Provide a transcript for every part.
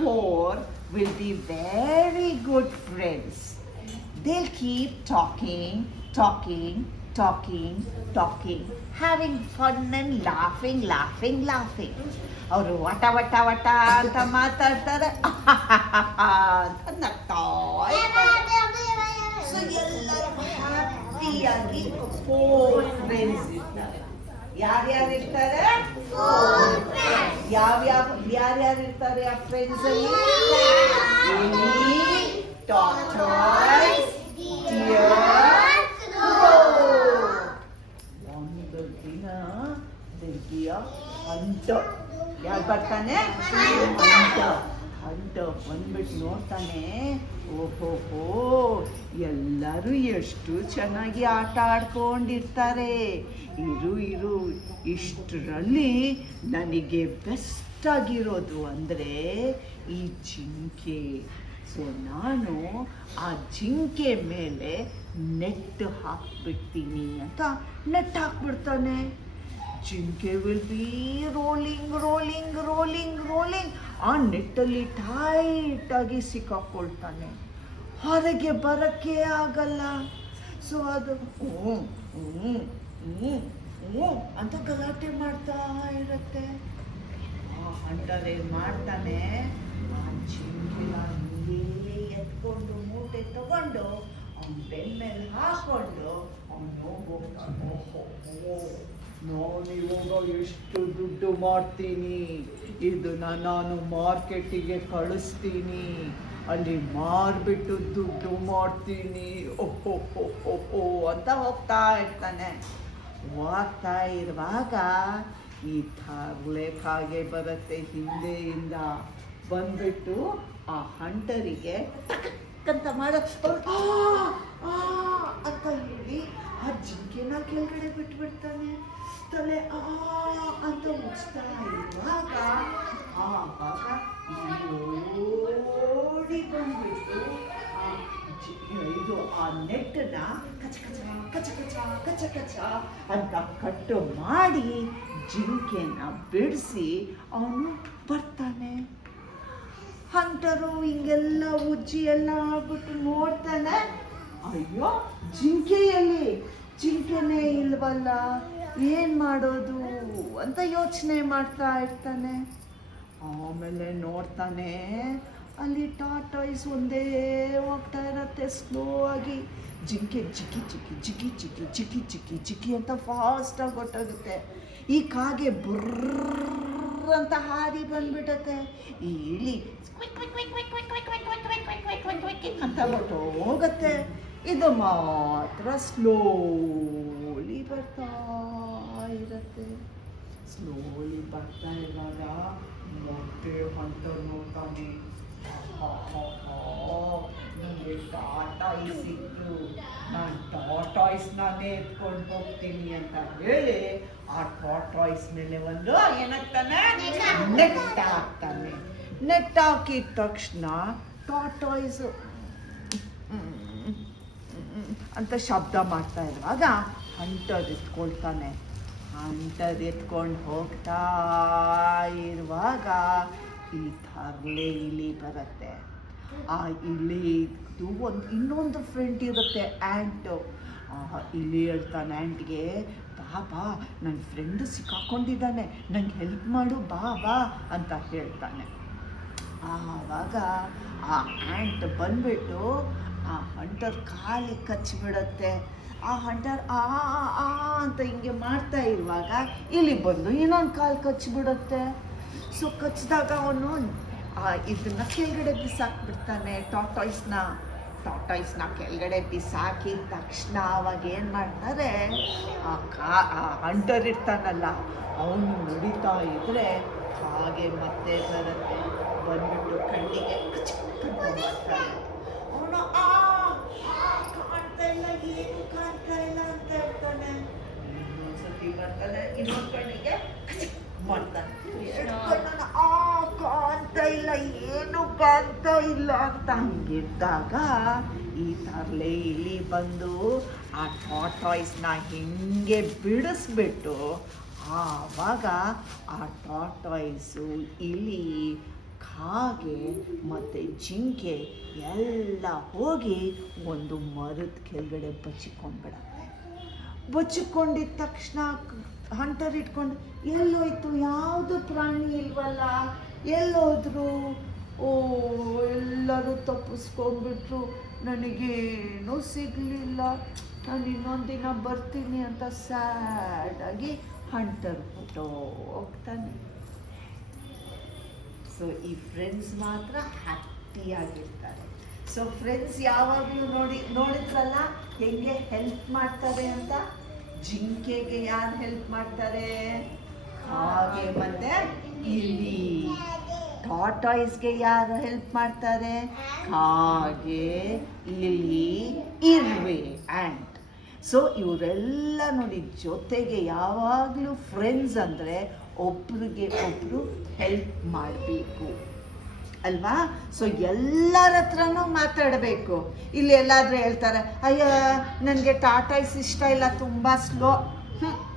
four will be very good friends. They'll keep talking, talking, talking, talking, having fun and laughing, laughing, laughing. ಅವರು ವಟ ವಟ ವಟ ಅಂತ ಮಾತಾಡ್ತಾರೆ ಅಂತ ನಗ್ತಾ so ಎಲ್ಲರೂ ಹ್ಯಾಪಿಯಾಗಿ four friends ಇರ್ತಾರೆ. ಯಾರ್ಯಾರು ಇರ್ತಾರೆ? ಯಾರ್ಯಾರು ಇರ್ತಾರೆ ಆ ಫ್ರೆಂಡ್ಸ್ ಅಲ್ಲಿ? tortoise, deer, ಒಂದು ದಿನ ಬೆಂಕಿಯ ಹಂಟರ್ ಯಾರು ಬರ್ತಾನೆ? ಹಂಟರ್ ಬಂದ್ಬಿಟ್ಟು ನೋಡ್ತಾನೆ, ಓಹೋಹೋ ಎಲ್ಲರೂ ಎಷ್ಟು ಚೆನ್ನಾಗಿ ಆಟ ಆಡ್ಕೊಂಡಿರ್ತಾರೆ. ಇರು ಇಷ್ಟರಲ್ಲಿ ನನಗೆ ಬೆಸ್ಟ್ ಆಗಿರೋದು ಅಂದರೆ ಈ ಜಿಂಕೆ. ಸೊ ನಾನು ಆ ಜಿಂಕೆ ಮೇಲೆ ನೆಟ್ ಹಾಕ್ಬಿಡ್ತೀನಿ ಅಂತ ನೆಟ್ ಹಾಕ್ಬಿಡ್ತಾನೆ. ಜಿಂಕೆ will be rolling rolling rolling rolling. ಆ ನೆಟ್ಟಲ್ಲಿ ಟೈಟಾಗಿ ಸಿಕ್ಕಾಕೊಳ್ತಾನೆ, ಹೊರಗೆ ಬರೋಕ್ಕೆ ಆಗಲ್ಲ. ಸೊ ಅದು ಅಂತ ಗಲಾಟೆ ಮಾಡ್ತಾ ಇರುತ್ತೆ. ಆ ಹಂಟರ್ ಏನು ಮಾಡ್ತಾನೆ, ಆ ಜಿಂಕೆನ ಎತ್ಕೊಂಡು ಮೂಟೆ ತಗೊಂಡು ಅವನ ಬೆನ್ನ ಮೇಲೆ ಹಾಕೊಂಡು ಅವನು ಹೋಗ್ತಾನೆ. ನಾನು ಇವಾಗ ಎಷ್ಟು ದುಡ್ಡು ಮಾಡ್ತೀನಿ, ಇದನ್ನ ನಾನು ಮಾರ್ಕೆಟಿಗೆ ಕಳಿಸ್ತೀನಿ, ಅಲ್ಲಿ ಮಾರ್ಬಿಟ್ಟು ದುಡ್ಡು ಮಾಡ್ತೀನಿ ಓಹೋ ಅಂತ ಹೋಗ್ತಾ ಇರ್ತಾನೆ. ಹೋಗ್ತಾ ಇರುವಾಗ ಈ ಥರ್ಲೇಕ್ ಹಾಗೆ ಬರುತ್ತೆ ಹಿಂದೆಯಿಂದ ಬಂದ್ಬಿಟ್ಟು ಆ ಹಂಟರಿಗೆ ಅಂತ ಅಂತ ಹೇಳಿ ಆ ಜಿಂಕೆನ ಕೆಳಗಡೆ ಬಿಟ್ಬಿಡ್ತಾನೆ. ತಲೆ ಅಂತ ಉಚ್ತಾ ಇರುವಾಗ ಆವಾಗ ಓಡಿ ಬಂದ್ಬಿಟ್ಟು ಇದು ಆ ನೆಟ್ಟನ್ನ ಕಚ ಕಚ ಕಚ ಕಚ ಕಚ ಕಚ ಅಂತ ಕಟ್ಟು ಮಾಡಿ ಜಿಂಕೆನ ಬಿಡಿಸಿ ಅವನು ಬರ್ತಾನೆ. ಹಂಟರು ಹಿಂಗೆಲ್ಲ ಉಜ್ಜಿ ಎಲ್ಲ ಆಗ್ಬಿಟ್ಟು ನೋಡ್ತಾನೆ, ಅಯ್ಯೋ ಜಿಂಕೆನೇ ಇಲ್ವಲ್ಲ, ಏನು ಮಾಡೋದು ಅಂತ ಯೋಚನೆ ಮಾಡ್ತಾ ಇರ್ತಾನೆ. ಆಮೇಲೆ ನೋಡ್ತಾನೆ ಅಲ್ಲಿ ಟಾಟಾಯ್ಸ್ ಒಂದೇ ಹೋಗ್ತಾ ಇರತ್ತೆ ಸ್ಲೋ ಆಗಿ. ಜಿಂಕೆ ಜಿಕ್ಕಿ ಚಿಕ್ಕಿ ಜಿಕ್ಕಿ ಚಿಕ್ಕಿ ಚಿಕ್ಕಿ ಚಿಕ್ಕಿ ಚಿಕ್ಕಿ ಅಂತ ಫಾಸ್ಟಾಗಿ ಹೊಟ್ಟೋಗುತ್ತೆ. ಈ ಕಾಗೆ ಬುರ್ರ ಅಂತ ಹಾರಿ ಬಂದ್ಬಿಟ್ಟತ್ತೆ. ಈ ಇಲಿ ಅಂತ ಹೋಗುತ್ತೆ. ಇದು ಮಾತ್ರ ಸ್ಲೋಲಿ ಬರ್ತಾ ಇರುತ್ತೆ. ಸ್ಲೋಲಿ ಬರ್ತಾ ಇರುವಾಗ ಮೊಟ್ಟೆ ಹಂಟರ್ ನೋಡ್ತಾನೆ, ನನಗೆ ಟಾಟಾಯ್ಸ್ ಸಿಕ್ತು, ನಾನು ಟಾಟಾಯ್ಸ್ನೇ ಎತ್ಕೊಂಡು ಹೋಗ್ತೀನಿ ಅಂತ ಹೇಳಿ ಆ ಟಾಟಾಯ್ಸ್ ಮೇಲೆ ಒಂದು ಏನಾಗ್ತಾನೆ, ನೆಟ್ ಹಾಕ್ತಾನೆ. ನೆಟ್ ಹಾಕಿದ ತಕ್ಷಣ ಟಾಟಾಯ್ಸ್ ಅಂತ ಶಬ್ದ ಮಾಡ್ತಾ ಇರುವಾಗ ಹಂಟರ್ ಎತ್ಕೊಳ್ತಾನೆ. ಹಂಟರ್ ಎತ್ಕೊಂಡು ಹೋಗ್ತಾ ಇರುವಾಗ ಈ ಥರ್ಲೆ ಇಲಿ ಬರುತ್ತೆ. ಆ ಇಲಿದು ಇನ್ನೊಂದು ಫ್ರೆಂಡ್ ಇರುತ್ತೆ, ಆ್ಯಂಟು. ಇಲಿ ಹೇಳ್ತಾನೆ ಆ್ಯಂಟ್ಗೆ, ಬಾ ನನ್ನ ಫ್ರೆಂಡು ಸಿಕ್ಕಾಕೊಂಡಿದ್ದಾನೆ, ನಂಗೆ ಹೆಲ್ಪ್ ಮಾಡು, ಬಾ ಅಂತ ಹೇಳ್ತಾನೆ. ಆವಾಗ ಆ ಆ್ಯಂಟ್ ಬಂದ್ಬಿಟ್ಟು ಆ ಹಂಟರ್ ಕಾಲಿಗೆ ಕಚ್ಚಿಬಿಡತ್ತೆ. ಆ ಹಂಟರ್ ಅಂತ ಹಿಂಗೆ ಮಾಡ್ತಾ ಇರುವಾಗ ಇಲ್ಲಿ ಬಂದು ಇನ್ನೊಂದು ಕಾಲು ಕಚ್ಚಿಬಿಡುತ್ತೆ. ಸೊ ಕಚ್ಚಿದಾಗ ಅವನು ಇದನ್ನ ಕೆಳಗಡೆ ಬಿಸಾಕ್ಬಿಡ್ತಾನೆ. ಟಾಟಾಯ್ಸ್ನ ಕೆಳಗಡೆ ಬಿಸಾಕಿದ ತಕ್ಷಣ ಅವಾಗ ಏನು ಮಾಡ್ತಾರೆ, ಆ ಹಂಟರ್ ಇರ್ತಾನಲ್ಲ ಅವನು ನಡೀತಾ ಇದ್ರೆ ಹಾಗೆ ಮತ್ತೆ ಬರುತ್ತೆ. ಬಂದ್ಬಿಟ್ಟು ಕಣ್ಣಿಗೆ ಮಾಡ್ತಾನೆ. ಅವನು ಕಾಣ್ತಾ ಇಲ್ಲ, ಏನು ಕಾಣ್ತಾ ಇಲ್ಲ ಅಂತ ಹೇಳ್ತಾನೆ. ಇನ್ನೊಂದ್ಸತಿ ಬರ್ತಾನೆ, ಇನ್ನೊಂದು ಕಣ್ಣಿಗೆ ಮಾಡ್ತಾನೆ. ಕಾಣ್ತಾ ಇಲ್ಲ, ಏನು ಕಾಣ್ತಾ ಇಲ್ಲ ಅಂತ ಹಂಗಿದ್ದಾಗ ಈ ಥರ್ಲೆ ಇಲಿ ಬಂದು ಆ ಟಾಟಾಯ್ಸ್ನ ಹಿಂಗೆ ಬಿಡಿಸ್ಬಿಟ್ಟು ಆವಾಗ ಆ ಟಾಟಾಯ್ಸು ಇಲಿ ಕಾಗೆ ಮತ್ತು ಜಿಂಕೆ ಎಲ್ಲ ಹೋಗಿ ಒಂದು ಮರದ ಕೆಳಗಡೆ ಬಚ್ಚಿಕೊಂಡ್ಬಿಡತ್ತೆ. ಬಚ್ಚಿಕೊಂಡಿದ್ದ ತಕ್ಷಣ ಹಂಟರ್ ಇಟ್ಕೊಂಡು ಎಲ್ಲೋಯ್ತು, ಯಾವುದು ಪ್ರಾಣಿ ಇಲ್ವಲ್ಲ, ಎಲ್ಲೋದ್ರು? ಓ, ಎಲ್ಲರೂ ತಪ್ಪಿಸ್ಕೊಂಡ್ಬಿಟ್ರು, ನನಗೇನೂ ಸಿಗಲಿಲ್ಲ, ನಾನು ಇನ್ನೊಂದು ದಿನ ಬರ್ತೀನಿ ಅಂತ ಸ್ಯಾಡಾಗಿ ಹಂಟರ್ ಹೋಗ್ತಾನೆ. ಸೊ ಈ ಫ್ರೆಂಡ್ಸ್ ಮಾತ್ರ ಹ್ಯಾಪಿಯಾಗಿರ್ತಾರೆ. ಸೊ ಫ್ರೆಂಡ್ಸ್ ಯಾವಾಗಲೂ ನೋಡಿದ್ರಲ್ಲ ಹೆಂಗೆ ಹೆಲ್ಪ್ ಮಾಡ್ತಾರೆ ಅಂತ. ಜಿಂಕೆಗೆ ಯಾರು ಹೆಲ್ಪ್ ಮಾಡ್ತಾರೆ? ಕಾಗೆ ಮತ್ತೆ ಇಲಿ. ಟಾಟಾಯ್ಸ್ಗೆ ಯಾರು ಹೆಲ್ಪ್ ಮಾಡ್ತಾರೆ? ಕಾಗೆ, ಇಲಿ, ಇರುವೆ, ಆ್ಯಂಟ್. ಸೊ ಇವರೆಲ್ಲ ನೋಡಿ ಜೊತೆಗೆ ಯಾವಾಗಲೂ ಫ್ರೆಂಡ್ಸ್ ಅಂದರೆ ಒಬ್ರಿಗೆ ಒಬ್ಬರು ಹೆಲ್ಪ್ ಮಾಡಬೇಕು ಅಲ್ವಾ? ಸೊ ಎಲ್ಲರ ಹತ್ರನೂ ಮಾತಾಡಬೇಕು. ಇಲ್ಲಿ ಎಲ್ಲಾದರೂ ಹೇಳ್ತಾರೆ, ಅಯ್ಯೋ ನನಗೆ ಟಾಟಾಯ್ಸ್ ಇಷ್ಟ ಇಲ್ಲ, ತುಂಬ ಸ್ಲೋ,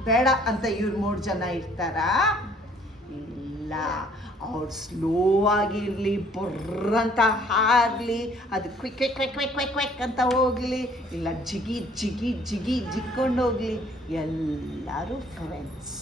ಬೇಡ ಅಂತ ಇವ್ರು 3 ಜನ ಇರ್ತಾರಾ? ಇಲ್ಲ, ಅವ್ರು ಸ್ಲೋ ಆಗಿರಲಿ, ಬರ್ರಂತ ಹಾರಲಿ, ಅದು quick quick quick quick quick quick ಅಂತ ಹೋಗಲಿ, ಇಲ್ಲ ಜಿಗಿ ಜಿಗಿ ಜಿಗಿ ಜಿಕ್ಕೊಂಡು ಹೋಗಲಿ, ಎಲ್ಲರೂ ಫ್ರೆಂಡ್ಸ್.